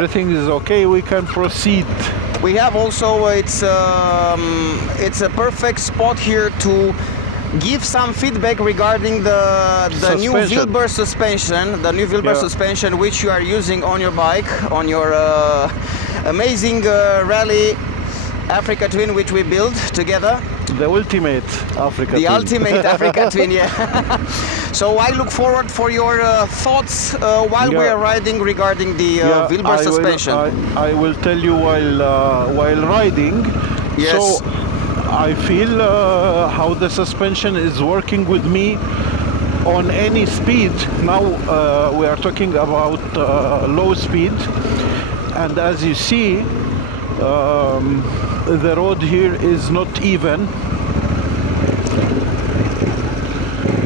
everything is okay, we can proceed. We have also, it's a perfect spot here to give some feedback regarding the new Wilbers suspension, suspension which you are using on your bike, on your amazing rally Africa Twin, which we built together. The ultimate Africa Twin. The ultimate Africa Twin, yeah. So I look forward for your thoughts while we are riding regarding the Wilbers suspension. I will tell you while riding. Yes. So I feel how the suspension is working with me on any speed. Now we are talking about low speed, and as you see, the road here is not even,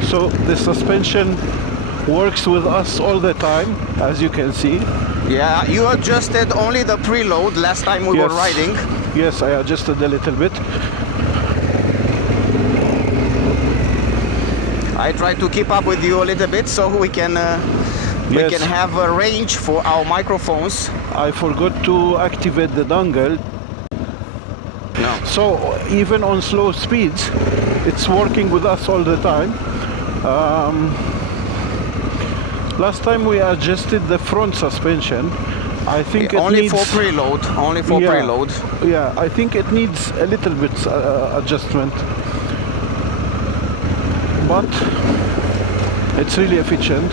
so the suspension works with us all the time, as you can see. Yeah, you adjusted only the preload last time we were riding. Yes, I adjusted a little bit. I try to keep up with you a little bit so we can have a range for our microphones. I forgot to activate the dongle. No. So even on slow speeds, it's working with us all the time. Last time we adjusted the front suspension. I think it only needs, for preload. Only for preload. Yeah, I think it needs a little bit adjustment, but it's really efficient.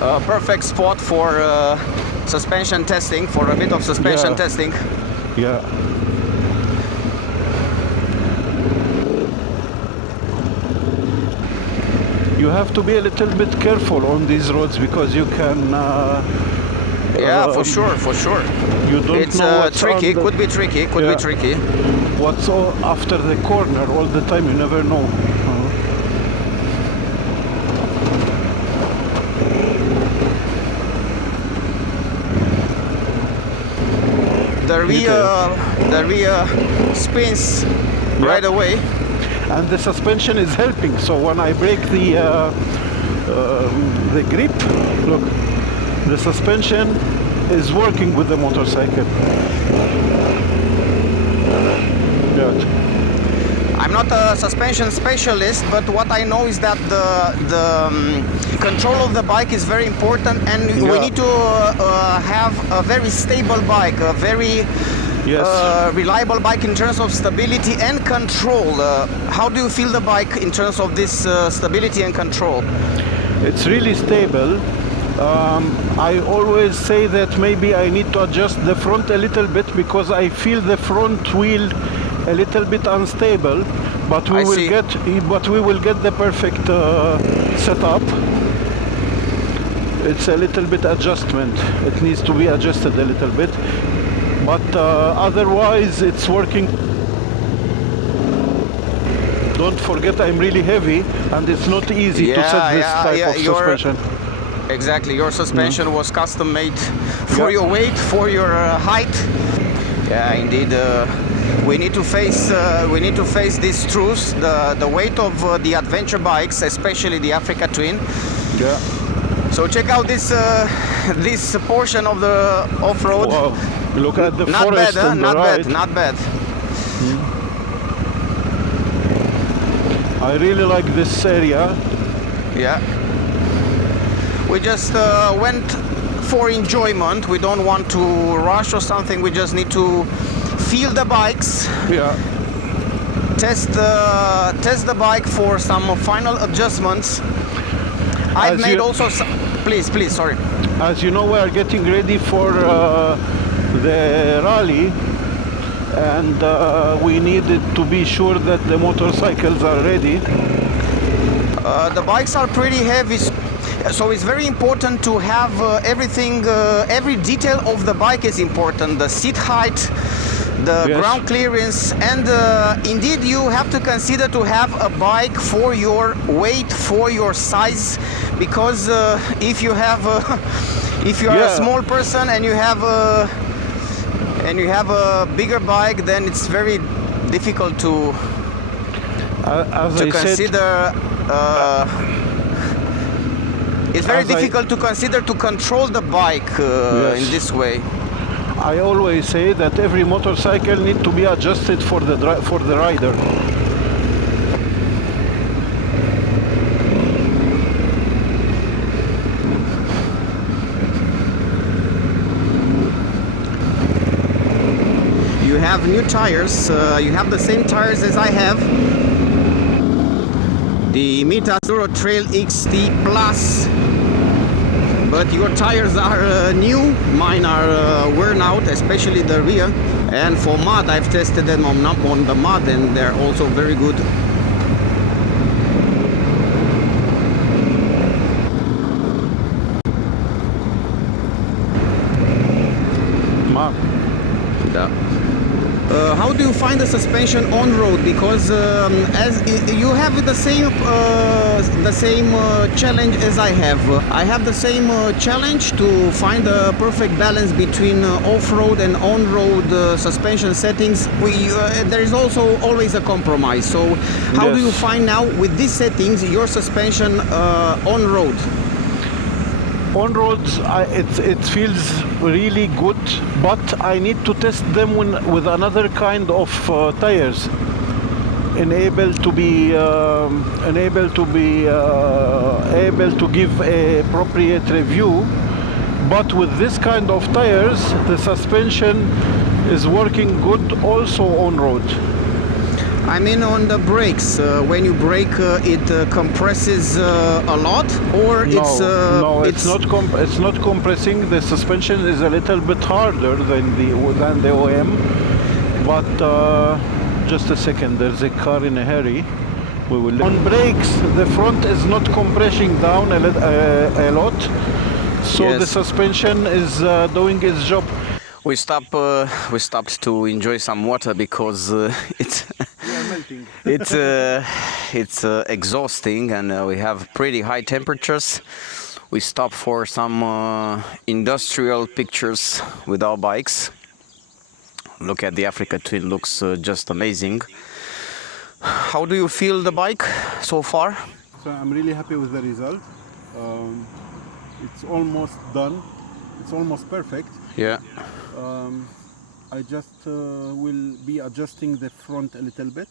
A perfect spot for suspension testing, for a bit of suspension testing. Yeah. You have to be a little bit careful on these roads because you can. Yeah, for sure, for sure. You don't it's know what's tricky. Could be tricky. Could be tricky. What's after the corner all the time? You never know. The rear spins right away, and the suspension is helping. So when I break the grip, look, the suspension is working with the motorcycle. Good. I'm not a suspension specialist, but what I know is that the control of the bike is very important, and we need to have a very stable bike, a very reliable bike in terms of stability and control. How do you feel the bike in terms of this stability and control? It's really stable. I always say that maybe I need to adjust the front a little bit because I feel the front wheel a little bit unstable, but we will get the perfect setup. It's a little bit adjustment. It needs to be adjusted a little bit, but otherwise it's working. Don't forget, I'm really heavy, and it's not easy to set this type of suspension. Exactly, your suspension was custom made for your weight, for your height. Yeah, indeed. We need to face these truths. The weight of the adventure bikes, especially the Africa Twin. Yeah. So check out this this portion of the off-road. Wow. Look at the not forest bad, on the right. Not bad. I really like this area. Yeah. We just went for enjoyment. We don't want to rush or something. We just need to feel the bikes. Yeah. Test the bike for some final adjustments. I've made also some, please, sorry. As you know, we are getting ready for the rally, and we needed to be sure that the motorcycles are ready. The bikes are pretty heavy, so it's very important to have everything, every detail of the bike is important. The seat height, the ground clearance, and indeed you have to consider to have a bike for your weight, for your size, because if you have if you are a small person and you have a bigger bike, then it's very difficult to It's very difficult to consider to control the bike in this way. I always say that every motorcycle needs to be adjusted for the rider. You have new tires. You have the same tires as I have. The Meta Zero Trail XT Plus. But your tires are new, mine are worn out, especially the rear. And for mud, I've tested them on the mud and they're also very good. How do you find the suspension on road? Because as you have the same challenge as I have. I have the same challenge to find a perfect balance between off-road and on-road suspension settings. There is also always a compromise. So how do you find now with these settings your suspension on road? On roads, it feels really good, but I need to test them with another kind of tires, able to give a appropriate review. But with this kind of tires, the suspension is working good also on road. I mean, on the brakes, when you brake, it compresses a lot, or it's not compressing. The suspension is a little bit harder than the OM. But just a second, there's a car in a hurry. We will. On brakes, the front is not compressing down a lot, so the suspension is doing its job. We stopped to enjoy some water because it's exhausting and we have pretty high temperatures. We stopped for some industrial pictures with our bikes. Look at the Africa Twin, looks just amazing. How do you feel the bike so far? So I'm really happy with the result. It's almost done. It's almost perfect. Yeah. I just will be adjusting the front a little bit.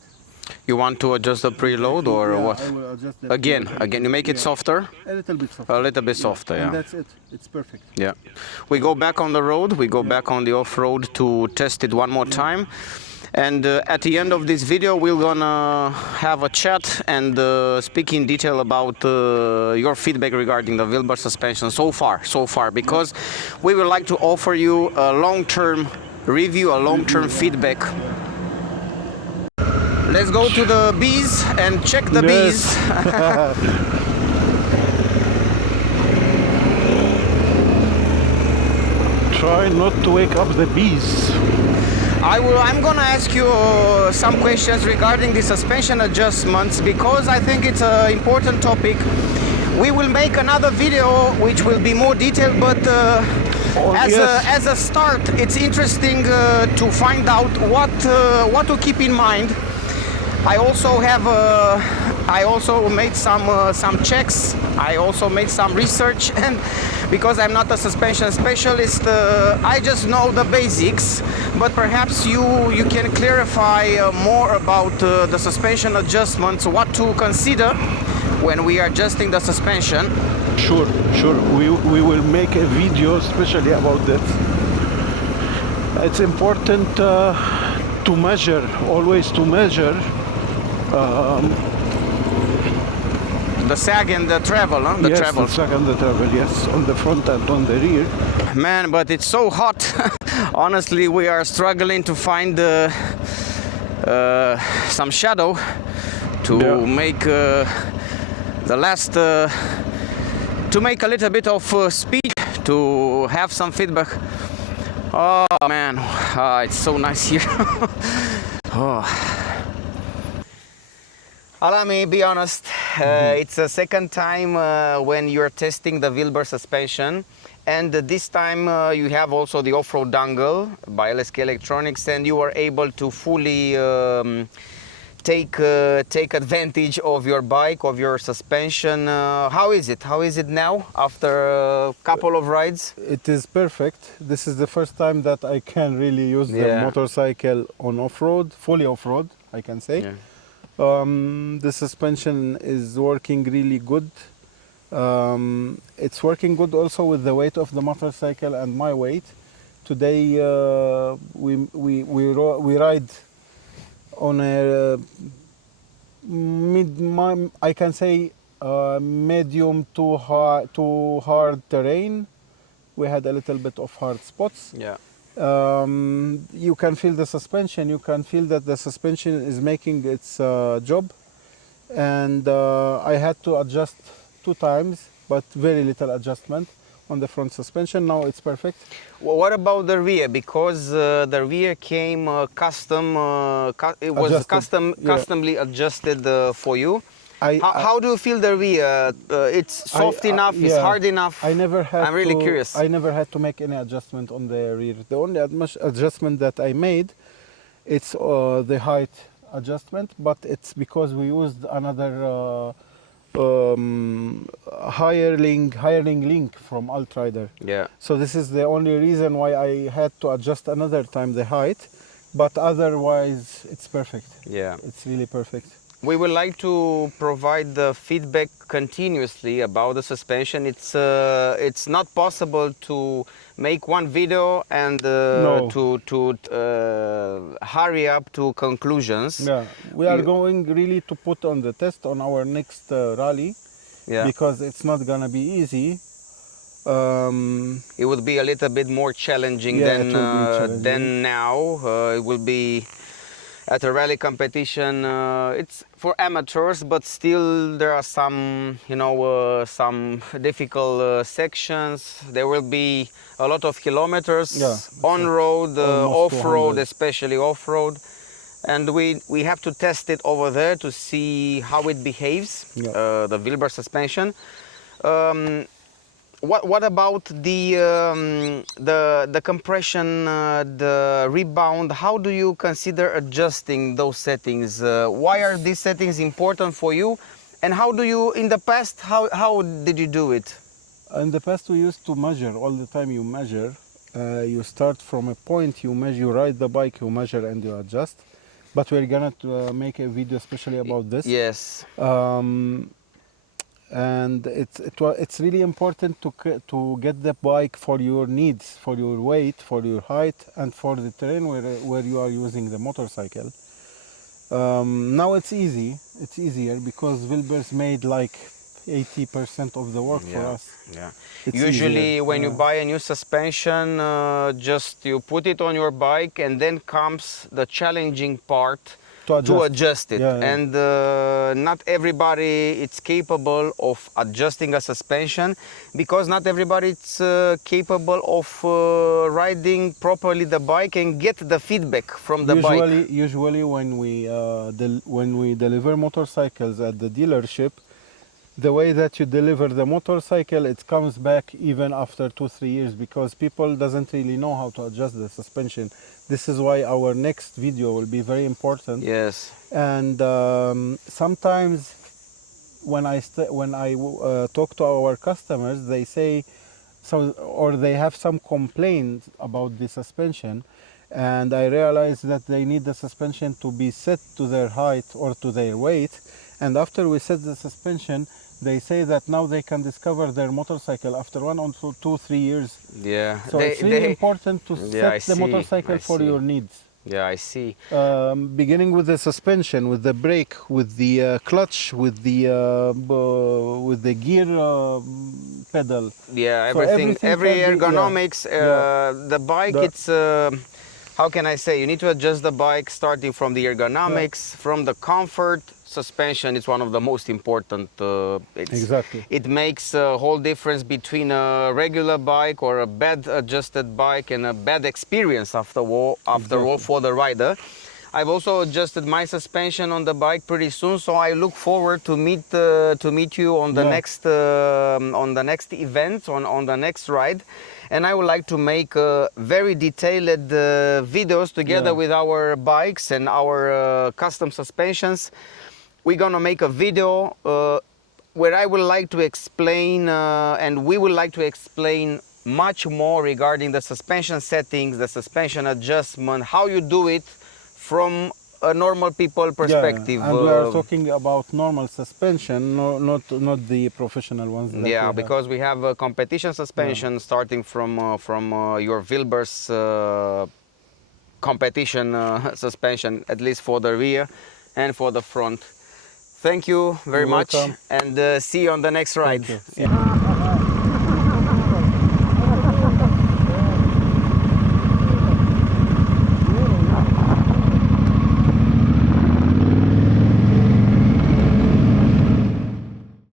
You want to adjust the preload or what? I will adjust the Again, you make it softer? A little bit softer. A little bit softer, yeah. And that's it. It's perfect. Yeah. We go back on the road. We go back on the off-road to test it one more time. And at the end of this video, we're gonna have a chat and speak in detail about your feedback regarding the Wilbers suspension so far, because we would like to offer you a long-term review, a long-term feedback. Let's go to the bees and check the bees. Try not to wake up the bees. I'm gonna ask you some questions regarding the suspension adjustments because I think it's an important topic. We will make another video which will be more detailed, but as a start, it's interesting to find out what to keep in mind. I also made some checks. I also made some research, and because I'm not a suspension specialist, I just know the basics. But perhaps you can clarify more about the suspension adjustments, what to consider when we are adjusting the suspension. Sure. We will make a video especially about that. It's important to measure, always to measure. The sag and the travel, huh? The travel. The sag and the travel, yes, on the front and on the rear. Man, but it's so hot. Honestly, we are struggling to find some shadow to make the last, to make a little bit of speed, to have some feedback. Oh man, it's so nice here. Let me be honest, it's the second time when you're testing the Wilbers suspension, and this time you have also the off-road dongle by LSK Electronics, and you are able to fully take advantage of your bike, of your suspension. How is it? How is it now after a couple of rides? It is perfect. This is the first time that I can really use the motorcycle on off-road, fully off-road, I can say. Yeah. The suspension is working really good. It's working good also with the weight of the motorcycle and my weight. Today we ride on a I can say medium to hard terrain. We had a little bit of hard spots. Yeah. You can feel the suspension. You can feel that the suspension is making its job. And I had to adjust 2 times, but very little adjustment on the front suspension. Now it's perfect. Well, what about the rear? Because the rear came custom. It was Adjusted, customly adjusted for you. How do you feel the rear? It's soft enough? It's hard enough? I never had. I'm really curious. I never had to make any adjustment on the rear. The only adjustment that I made, it's the height adjustment, but it's because we used another hireling link from Altrider. Yeah. So this is the only reason why I had to adjust another time the height, but otherwise it's perfect. Yeah. It's really perfect. We would like to provide the feedback continuously about the suspension. It's not possible to make one video and to hurry up to conclusions. Yeah, we are going really to put on the test on our next rally, because it's not gonna be easy. It would be a little bit more challenging than now. It will be at a rally competition. It's for amateurs, but still there are some, some difficult sections. There will be a lot of kilometers on road, off-road, especially off-road. And we have to test it over there to see how it behaves, the Wilbers suspension. What about the compression, the rebound? How do you consider adjusting those settings? Why are these settings important for you? And how do you, in the past, how did you do it? In the past, we used to measure all the time. You measure. You start from a point. You measure. You ride the bike. You measure and you adjust. But we're gonna make a video especially about this. Yes. And it's really important to get the bike for your needs, for your weight, for your height, and for the terrain where you are using the motorcycle. Now it's easy. It's easier because Wilbers made like 80% of the work for us. Yeah. It's Usually easier. when you buy a new suspension, just you put it on your bike and then comes the challenging part to adjust it. And not everybody is capable of adjusting a suspension, because not everybody is capable of riding properly the bike and get the feedback from the bike. Usually when we deliver motorcycles at the dealership, the way that you deliver the motorcycle, it comes back even after 2-3 years, because people doesn't really know how to adjust the suspension. This is why our next video will be very important. Yes. And sometimes when I talk to our customers, they say or they have some complaints about the suspension, and I realize that they need the suspension to be set to their height or to their weight. And after we set the suspension, they say that now they can discover their motorcycle after 1 or 2-3 years. Yeah. So it's really important to set the motorcycle for your needs. Yeah, I see. Beginning with the suspension, with the brake, with the clutch, with the gear pedal. Yeah, everything. Every ergonomics. The bike, it's how can I say? You need to adjust the bike starting from the ergonomics, from the comfort. Suspension is one of the most important. Exactly. It makes a whole difference between a regular bike or a bad adjusted bike and a bad experience after all for the rider. I've also adjusted my suspension on the bike pretty soon, so I look forward to meet you on the next event, on the next ride, and I would like to make very detailed videos together with our bikes and our custom suspensions. We're gonna make a video where I would like to explain and we would like to explain much more regarding the suspension settings, the suspension adjustment, how you do it from a normal people perspective. And we are talking about normal suspension, not the professional ones. Yeah, because we have a competition suspension starting from your Wilbers competition suspension, at least for the rear and for the front. Thank you very much, and see you on the next ride.